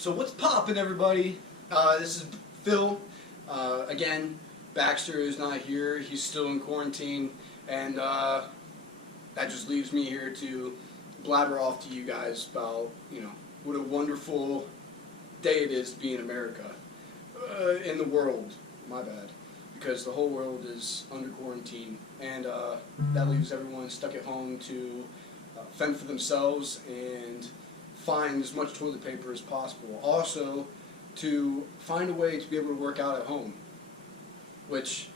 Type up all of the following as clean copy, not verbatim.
So what's poppin', everybody? This is Phil. Again, Baxter is not here. He's still in quarantine, and that just leaves me here to blabber off to you guys about, what a wonderful day it is to be in America. In the world, my bad. Because the whole world is under quarantine, and that leaves everyone stuck at home to fend for themselves and find as much toilet paper as possible. Also, to find a way to be able to work out at home, which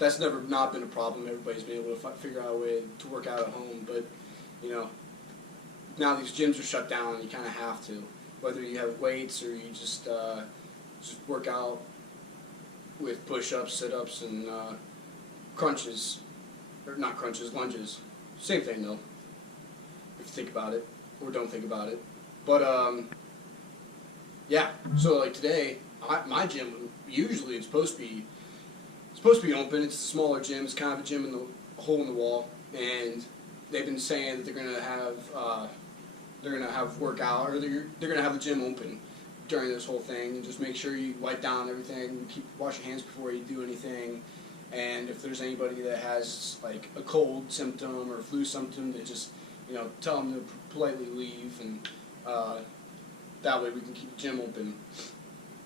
that's never not been a problem. Everybody's been able to figure out a way to work out at home, but now these gyms are shut down, and you kind of have to, whether you have weights or you just work out with push-ups, sit-ups, and crunches, or not crunches, lunges. Same thing though, if you think about it, or don't think about it. But yeah. So like today, my gym usually it's supposed to be open. It's a smaller gym. It's kind of a gym in the hole in the wall, and they've been saying that they're gonna have workout, or they're gonna have the gym open during this whole thing, and just make sure you wipe down everything, wash your hands before you do anything, and if there's anybody that has like a cold symptom or a flu symptom, they just tell them to politely leave, and that way we can keep the gym open.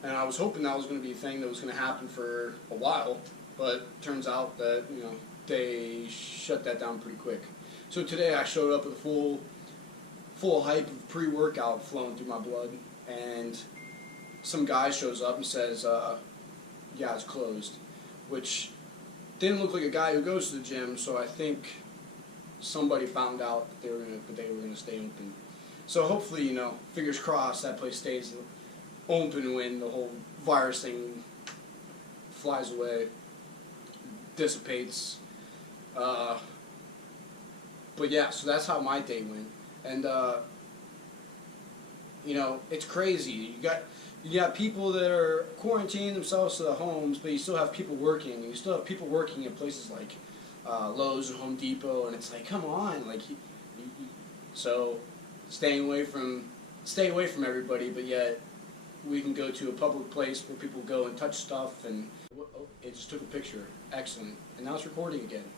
And I was hoping that was going to be a thing that was going to happen for a while, but turns out that they shut that down pretty quick. So today I showed up with a full hype of pre-workout flowing through my blood, and some guy shows up and says, yeah, it's closed, which didn't look like a guy who goes to the gym, so I think somebody found out that they were gonna stay open. So hopefully, fingers crossed, that place stays open when the whole virus thing flies away, dissipates. But yeah, so that's how my day went, and it's crazy. You got people that are quarantining themselves to their homes, but you still have people working. And you still have people working in places like Lowe's and Home Depot, and it's like, come on, so stay away from everybody, but yet we can go to a public place where people go and touch stuff, and it just took a picture. Excellent. And now it's recording again.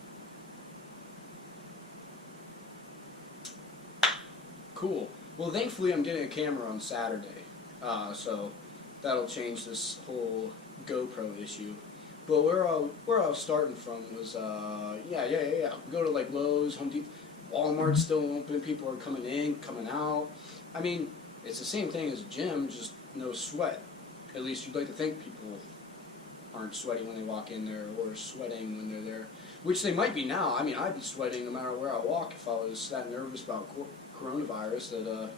Cool. Well, thankfully I'm getting a camera on Saturday, so that'll change this whole GoPro issue. But where I was starting from was, yeah. We go to like Lowe's, Home Depot, Walmart's still open, people are coming in, coming out. I mean, it's the same thing as a gym, just no sweat. At least you'd like to think people aren't sweating when they walk in there, or sweating when they're there. Which they might be now. I mean, I'd be sweating no matter where I walk if I was that nervous about coronavirus that,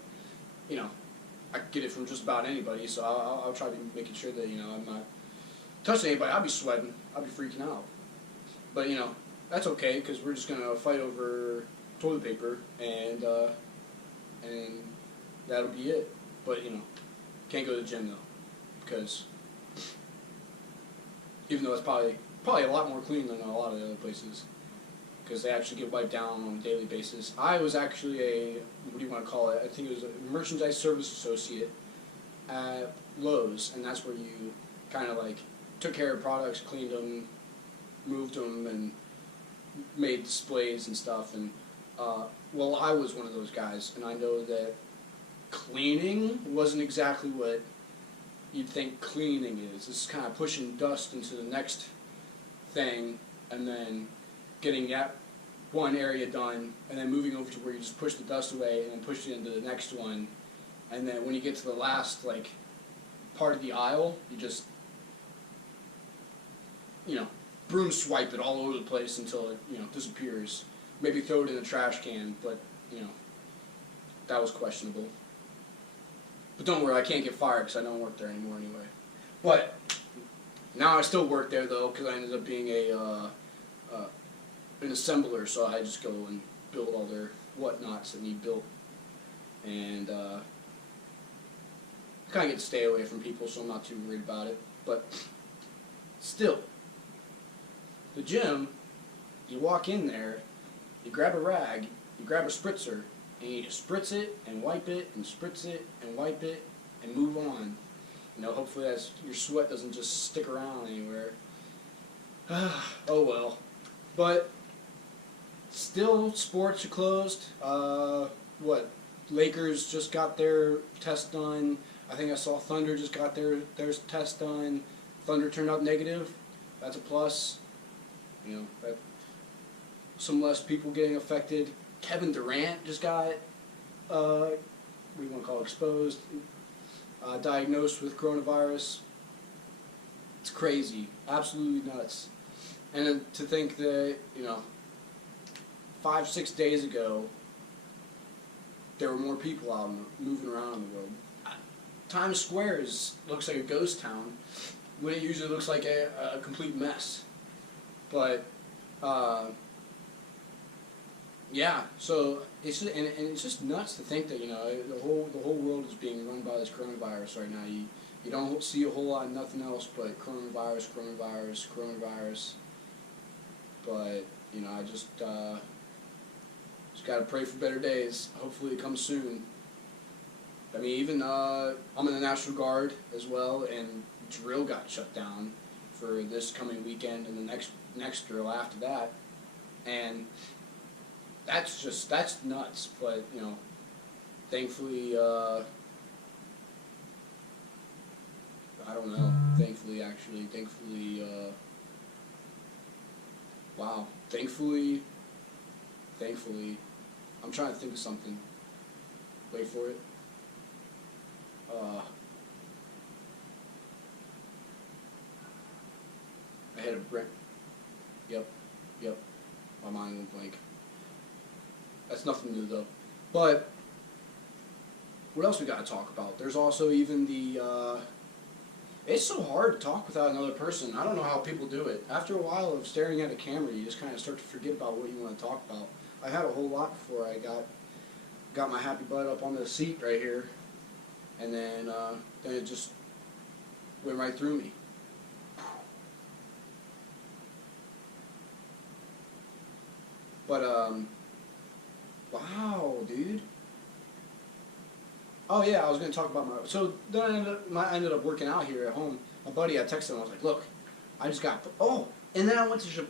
I could get it from just about anybody, so I'll try to be making sure that, I'm not touching anybody. I'll be sweating. I'll be freaking out. But, that's okay, because we're just going to fight over toilet paper, and that'll be it. But, can't go to the gym, though, because even though it's probably a lot more clean than a lot of the other places, because they actually get wiped down on a daily basis. I was actually what do you want to call it? I think it was a merchandise service associate at Lowe's, and that's where you kind of like took care of products, cleaned them, moved them, and made displays and stuff. And well, I was one of those guys, and I know that cleaning wasn't exactly what you'd think cleaning is. It's kind of pushing dust into the next thing, and then getting that one area done, and then moving over to where you just push the dust away and then push it into the next one, and then when you get to the last part of the aisle, you just broom swipe it all over the place until it disappears. Maybe throw it in a trash can, but that was questionable. But don't worry, I can't get fired because I don't work there anymore anyway. But now I still work there though, because I ended up being an assembler, so I just go and build all their whatnots that need built, and kind of get to stay away from people, so I'm not too worried about it. But still, the gym, you walk in there, you grab a rag, you grab a spritzer, and you spritz it and wipe it and spritz it and wipe it and move on. You know, hopefully your sweat doesn't just stick around anywhere. Oh well. But still, sports are closed. Lakers just got their test done. I think I saw Thunder just got their test done. Thunder turned out negative. That's a plus. You know, some less people getting affected. Kevin Durant just got, what do you want to call it, exposed, diagnosed with coronavirus. It's crazy. Absolutely nuts. And then to think that, 5-6 days ago, there were more people out moving around in the world. Times Square looks like a ghost town when it usually looks like a complete mess. But, yeah, so it's just, and it's just nuts to think that, the whole world is being run by this coronavirus right now. You don't see a whole lot of nothing else but coronavirus. But, I just got to pray for better days. Hopefully it comes soon. I mean, even I'm in the National Guard as well, and drill got shut down for this coming weekend and the next drill after that. And that's nuts. But, thankfully, I don't know. Thankfully, wow. Thankfully, I'm trying to think of something. Wait for it. I had a break. Yep. My mind went blank. That's nothing new though. But what else we got to talk about? There's also even the. It's so hard to talk without another person. I don't know how people do it. After a while of staring at a camera, you just kind of start to forget about what you want to talk about. I had a whole lot before I got my happy butt up on the seat right here, and then it just went right through me. But wow, dude. Oh yeah, I was going to talk about so then I ended up working out here at home. My buddy, I texted him, I was like, look, I just got, and then I went to,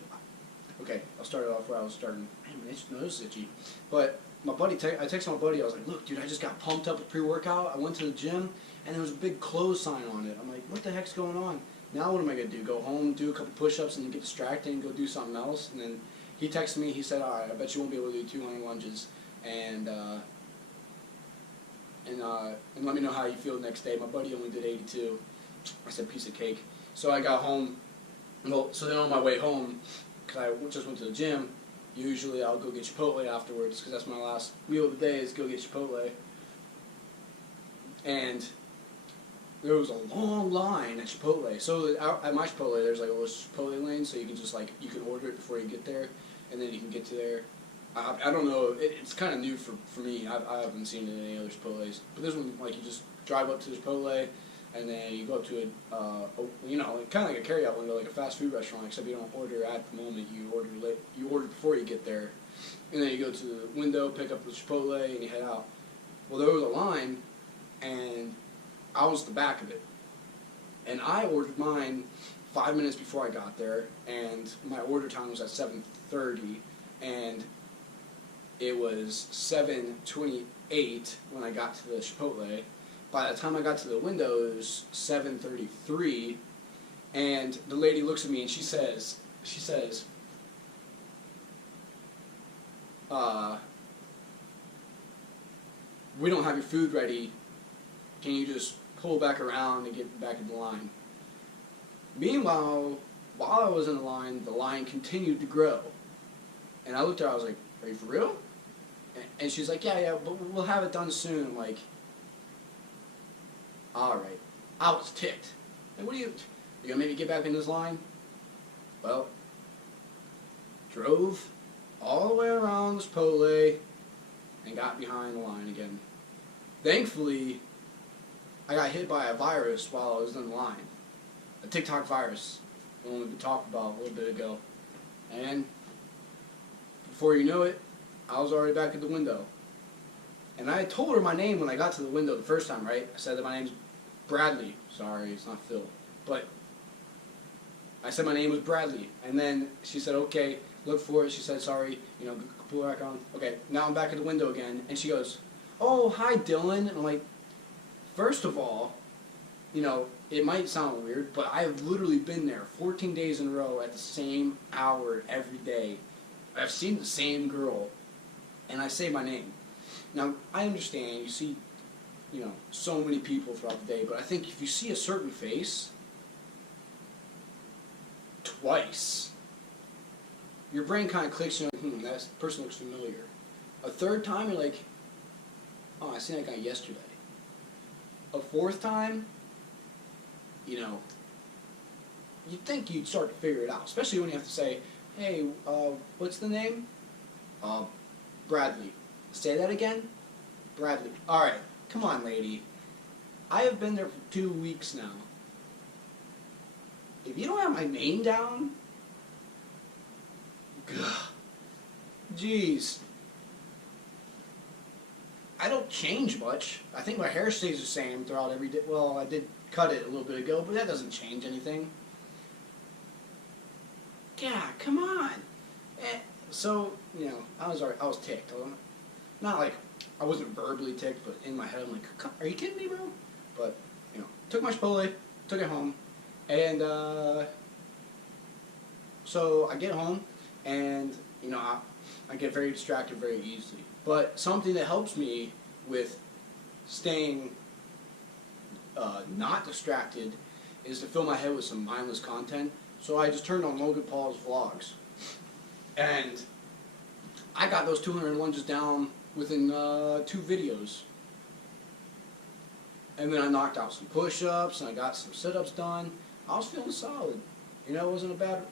okay, I'll start it off where I was starting. Man, my nose is itchy. But my buddy, I texted my buddy, I was like, look, dude, I just got pumped up with pre-workout. I went to the gym, and there was a big close sign on it. I'm like, what the heck's going on? Now what am I going to do? Go home, do a couple push-ups, and then get distracted and go do something else? And then he texted me, he said, all right, I bet you won't be able to do 200 lunges, and let me know how you feel the next day. My buddy only did 82. I said, piece of cake. So I got home. Well, so then on my way home, because I just went to the gym, usually I'll go get Chipotle afterwards, because that's my last meal of the day is go get Chipotle. And there was a long line at Chipotle. So at my Chipotle, there's like a little Chipotle lane, so you can just you can order it before you get there, and then you can get to there. I don't know, it's kind of new for me. I haven't seen it in any other Chipotles. But this one, you just drive up to the Chipotle, and then you go up to kind of like a carryout window, like a fast food restaurant, except you don't order at the moment. You order before you get there. And then you go to the window, pick up the Chipotle, and you head out. Well, there was a line, and I was at the back of it. And I ordered mine 5 minutes before I got there, and my order time was at 7:30, and it was 7:28 when I got to the Chipotle. By the time I got to the window, it was 7:33, and the lady looks at me and she says, we don't have your food ready. Can you just pull back around and get back in the line? Meanwhile, while I was in the line continued to grow. And I looked at her, I was like, are you for real? And she's like, yeah, but we'll have it done soon. I'm like, alright. I was ticked. Like, you gonna make me get back in this line? Well, drove all the way around this Chipotle and got behind the line again. Thankfully, I got hit by a virus while I was in the line. A TikTok virus. The one we talked about a little bit ago. And before you know it, I was already back at the window. And I told her my name when I got to the window the first time, right? I said that my name's Bradley. Sorry, it's not Phil. But I said my name was Bradley. And then she said, okay, look for it. She said, sorry, pull it back on. Okay, now I'm back at the window again. And she goes, oh, hi, Dylan. And I'm like, first of all, it might sound weird, but I have literally been there 14 days in a row at the same hour every day. I've seen the same girl, and I say my name. Now, I understand you see, so many people throughout the day, but I think if you see a certain face twice, your brain kind of clicks, that person looks familiar. A third time, you're like, oh, I seen that guy yesterday. A fourth time, you'd think you'd start to figure it out, especially when you have to say, hey, what's the name? Bradley. Say that again? Bradley. Alright, come on, lady. I have been there for 2 weeks now. If you don't have my name down, jeez. I don't change much. I think my hair stays the same throughout every day. Well, I did cut it a little bit ago, but that doesn't change anything. Yeah, come on. So, I was ticked. Not like I wasn't verbally ticked, but in my head I'm like, are you kidding me, bro? But, took my Chipotle, took it home, and so I get home, and, I get very distracted very easily. But something that helps me with staying not distracted is to fill my head with some mindless content. So I just turned on Logan Paul's vlogs. And I got those 200 lunges down within 2 videos. And then I knocked out some push-ups and I got some sit-ups done. I was feeling solid. It wasn't a bad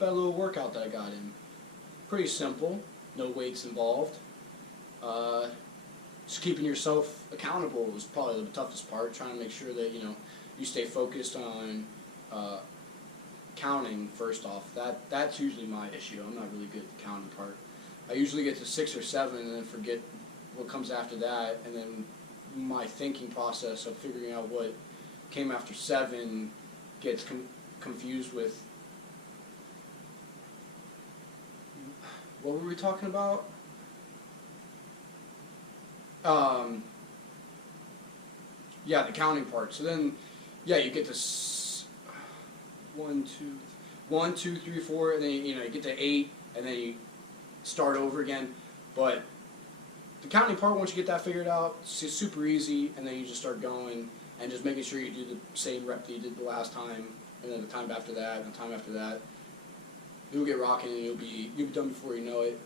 little workout that I got in. Pretty simple. No weights involved. Just keeping yourself accountable was probably the toughest part. Trying to make sure that you stay focused on counting first off. That's usually my issue. I'm not really good at the counting part. I usually get to 6 or 7 and then forget what comes after that, and then my thinking process of figuring out what came after 7 gets confused with. What were we talking about? Yeah, the counting part. So then, yeah, you get to 1, 2, 3, 4, and then you get to 8, and then you start over again. But the counting part, once you get that figured out, it's super easy, and then you just start going and just making sure you do the same rep that you did the last time, and then the time after that, and the time after that. You'll get rocking, and you'll be done before you know it.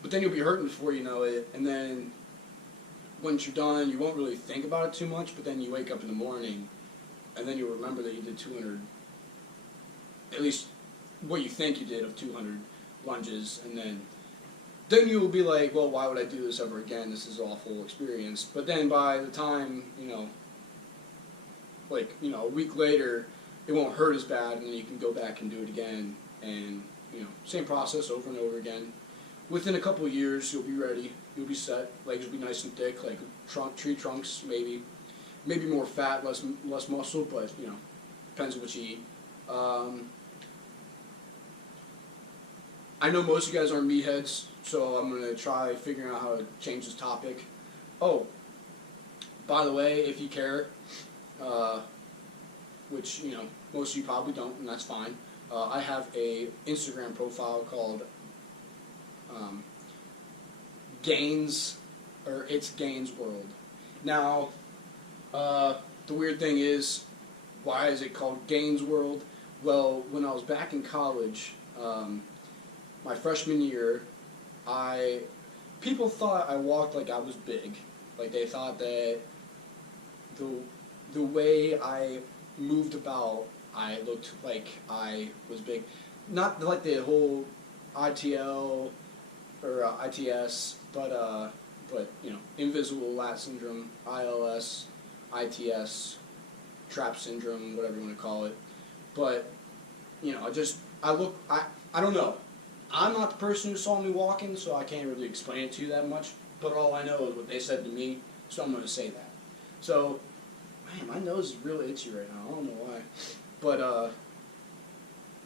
But then you'll be hurting before you know it, and then once you're done, you won't really think about it too much, but then you wake up in the morning, and then you'll remember that you did 200, at least what you think you did of 200 lunges, and then you'll be like, well, why would I do this ever again? This is an awful experience. But then by the time, a week later, it won't hurt as bad, and then you can go back and do it again, and, same process over and over again. Within a couple of years, you'll be ready. You'll be set. Legs will be nice and thick, like tree trunks, maybe more fat, less muscle, but depends on what you eat. I know most of you guys aren't meatheads, so I'm gonna try figuring out how to change this topic. Oh, by the way, if you care, which most of you probably don't, and that's fine. I have a Instagram profile called It's Gains World. Now, the weird thing is, why is it called Gains World? Well, when I was back in college, my freshman year, people thought I walked like I was big. Like they thought that the way I moved about, I looked like I was big. Not like the whole ITL or ITS, but invisible lat syndrome, ILS, ITS, trap syndrome, whatever you want to call it. But I don't know. I'm not the person who saw me walking, so I can't really explain it to you that much. But all I know is what they said to me, so I'm going to say that. So Man, my nose is real itchy right now. I don't know why. But,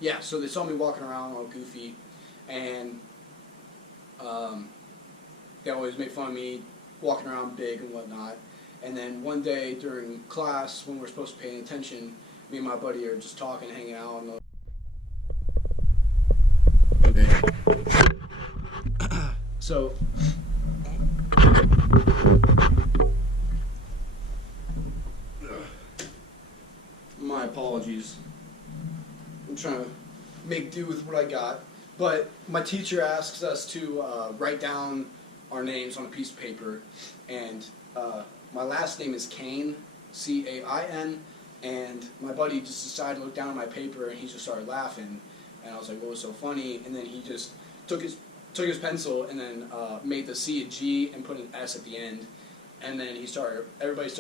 yeah, so they saw me walking around all goofy, and they always made fun of me walking around big and whatnot. And then one day during class, when we're supposed to pay attention, me and my buddy are just talking, hanging out, and okay. So, my apologies. I'm trying to make do with what I got. But my teacher asks us to write down our names on a piece of paper, and my last name is Cain, C-A-I-N, and my buddy just decided to look down at my paper, and he just started laughing, and I was like, what was so funny? And then he just took his pencil and then made the C a G and put an S at the end, and then everybody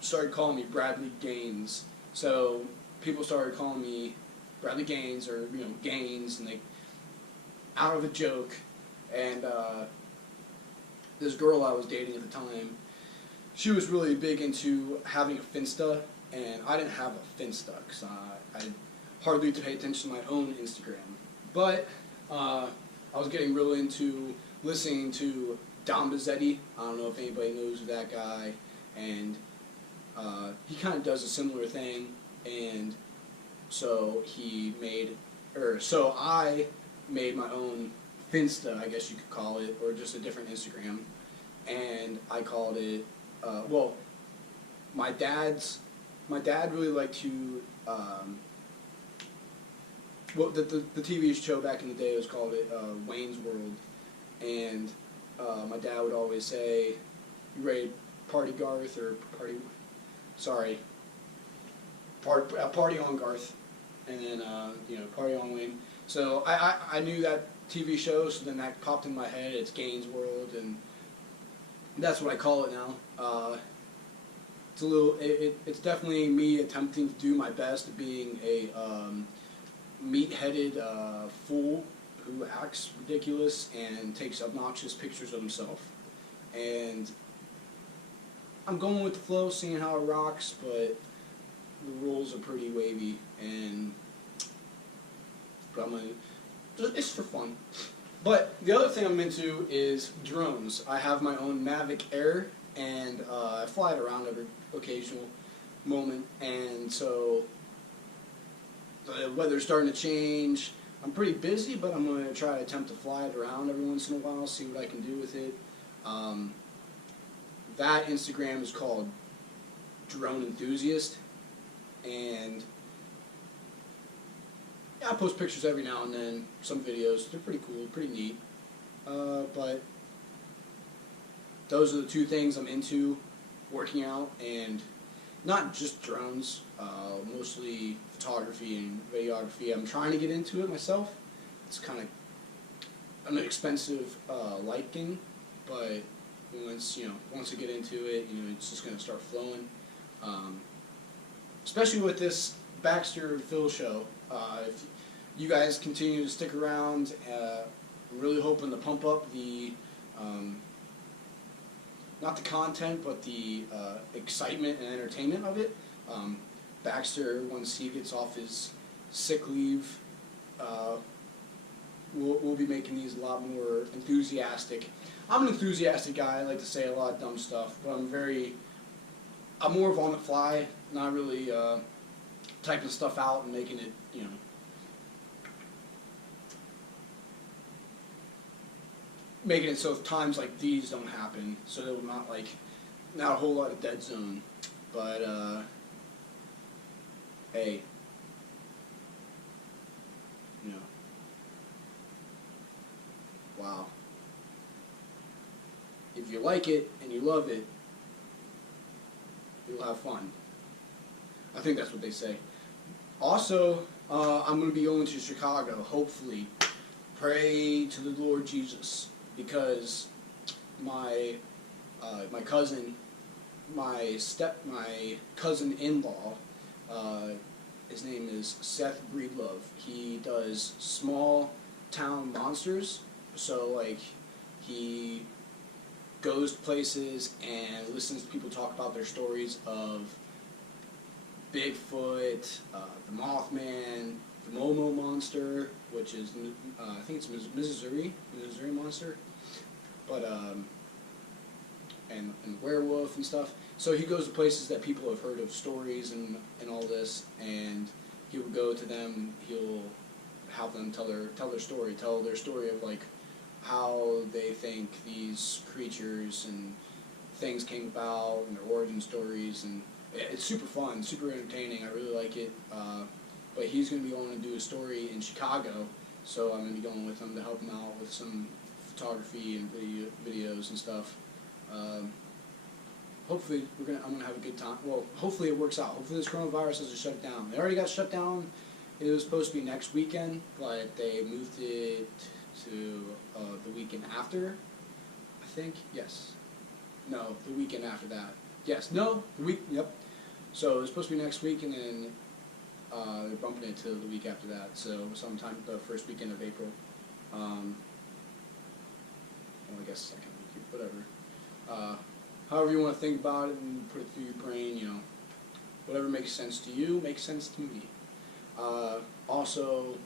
started calling me Bradley Gaines. So people started calling me Bradley Gaines, or Gaines, and they, out of a joke. And this girl I was dating at the time, she was really big into having a Finsta, and I didn't have a Finsta because I hardly pay attention to my own Instagram. But I was getting really into listening to Don Bizzetti. I don't know if anybody knows that guy, and he kind of does a similar thing, and so I made my own Finsta, I guess you could call it, or just a different Instagram, and I called it, my dad really liked to, the TV show back in the day was called Wayne's World, and my dad would always say, you ready to party Garth, or party on Garth, and then, party on Wayne. So I knew that TV show, so then that popped in my head. It's Gaines World, and that's what I call it now. It's definitely me attempting to do my best at being a meat-headed fool who acts ridiculous and takes obnoxious pictures of himself. And I'm going with the flow, seeing how it rocks, but the rules are pretty wavy, but it's for fun. But the other thing I'm into is drones. I have my own Mavic Air, and I fly it around every occasional moment, and so the weather's starting to change. I'm pretty busy, but I'm going to try to attempt to fly it around every once in a while, see what I can do with it. That Instagram is called Drone Enthusiast, and yeah, I post pictures every now and then, some videos. They're pretty cool, pretty neat. But those are the two things I'm into, working out, and not just drones, mostly photography and videography. I'm trying to get into it myself. It's kind of an expensive liking, but once I get into it, it's just going to start flowing. Especially with this Baxter Phil show. If you guys continue to stick around, I'm really hoping to pump up the, not the content, but the excitement and entertainment of it. Baxter, once he gets off his sick leave, we'll be making these a lot more enthusiastic. I'm an enthusiastic guy. I like to say a lot of dumb stuff, but I'm more of on the fly, not really typing stuff out and making it, making it so times like these don't happen, so there will not a whole lot of dead zone. But hey, wow. If you like it and you love it, you'll have fun. I think that's what they say. Also, I'm going to be going to Chicago, hopefully. Pray to the Lord Jesus, because my cousin, my cousin-in-law, his name is Seth Breedlove. He does small town monsters, so he goes places and listens to people talk about their stories of Bigfoot, the Mothman, the Momo monster, which is I think it's Missouri monster, but and werewolf and stuff. So he goes to places that people have heard of, stories and all this, and he will go to them. He'll have them tell their story of like how they think these creatures and things came about and their origin stories, and it's super fun, super entertaining. I really like it. But he's going to be going to do a story in Chicago, so I'm going to be going with him to help him out with some photography and videos and stuff. Hopefully I'm going to have a good time. Well, hopefully it works out. Hopefully this coronavirus doesn't shut down. It already got shut down. It was supposed to be next weekend, but they moved it to the weekend after, I think. Yes. No, the weekend after that. Yes. No, the week. Yep. So it was supposed to be next week, and then they're bumping it to the week after that. So sometime the first weekend of April. Well, I guess second week, whatever. However you want to think about it and put it through your brain, you know, whatever makes sense to you makes sense to me. Also,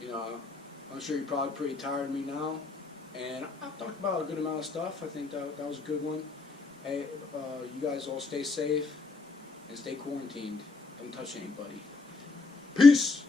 you know, I'm sure you're probably pretty tired of me now, and I've talked about a good amount of stuff. I think that was a good one. Hey, you guys all stay safe and stay quarantined. Don't touch anybody. Peace!